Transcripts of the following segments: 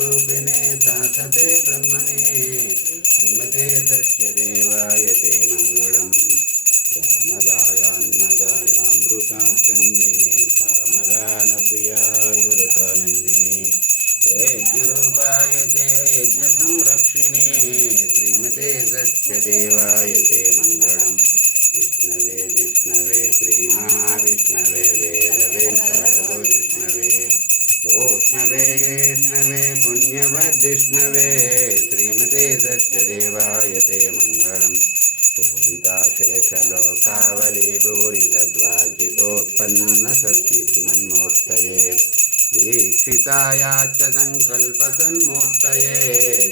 रूपिणे शासते ब्रह्मणे श्रीमते सत्यदेवाय ते मङ्गलम् ज्ञानदायान्नदायामृताचन्दिने कामगानप्रियाय व्रतानन्दिने यज्ञरूपाय ते यज्ञसंरक्षिणे श्रीमते सत्यदेवाय ते मङ्गलम् विष्णवे विष्णवे श्रीमहाविष्णवे वेदवे शारदो विष्णवे वैष्णवे वैष्णवे पुण्यवद्विष्णवे श्रीमते सत्यदेवाय ते मङ्गलम् पूरिताशेषलोकावली भूरितद्वाजितोत्पन्नसत्तिमन्मूर्तये दीक्षितायाच्च सङ्कल्पसन्मूर्तये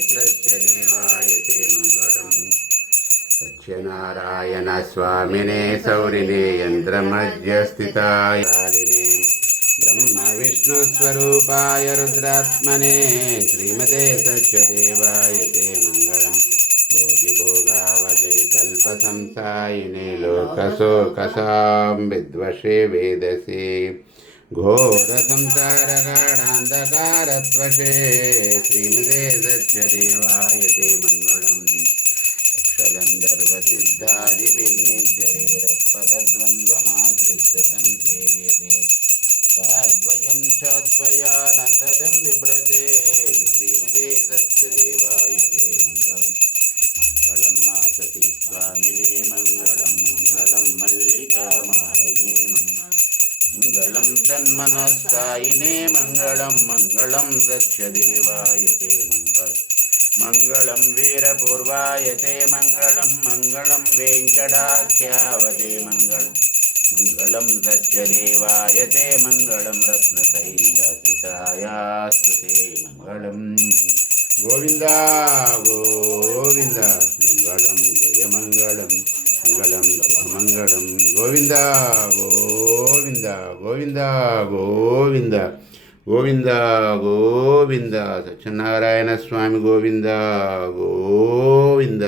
सत्यदेवाय ते मङ्गलम् सत्यनारायणस्वामिने सौरिणे यन्त्रमध्यस्थिताय ब्रह्मविष्णुस्वरूपाय रुद्रात्मने श्रीमते सत्यदेवाय ते मङ्गलम् भोगिभोगावले कल्पसंसायिने लोकशोकसां विद्वषे वेदसे घोरसंसारगाढान्धकारत्वशे श्रीमते सत्यदेवाय ते मङ्गलम् यक्षगन्धर्वसिद्धादिभिर्निर्जरीरत्पदद्वन्द्वमाश्रित्य संसेव्यते तद्वयं च द्वयानन्ददं बिभ्रते श्रीमते सत्यदेवाय ते मङ्गलम् मङ्गलं मासति स्वामिने मङ्गलं मङ्गलं मल्लिकामालिने मङ्गलं तन्मनस्कायिने मङ्गलं मङ्गलं सत्यदेवाय ते मङ्गलम् मङ्गलं वीरपूर्वाय ते मङ्गलं मङ्गलं वेङ्कटाख्यावते मङ्गलम् मङ्गलं सत्यदेवाय ते मङ्गलं रत्नशैलसितायास्तु ते मङ्गलम् गोविन्द गोविन्द मङ्गलं जयमङ्गलं मङ्गलं शुभमङ्गलं गोविन्द गोविन्द गोविन्द गोविन्द गोविन्द गोविन्द सत्यनारायण स्वामी गोविन्द गोविन्द।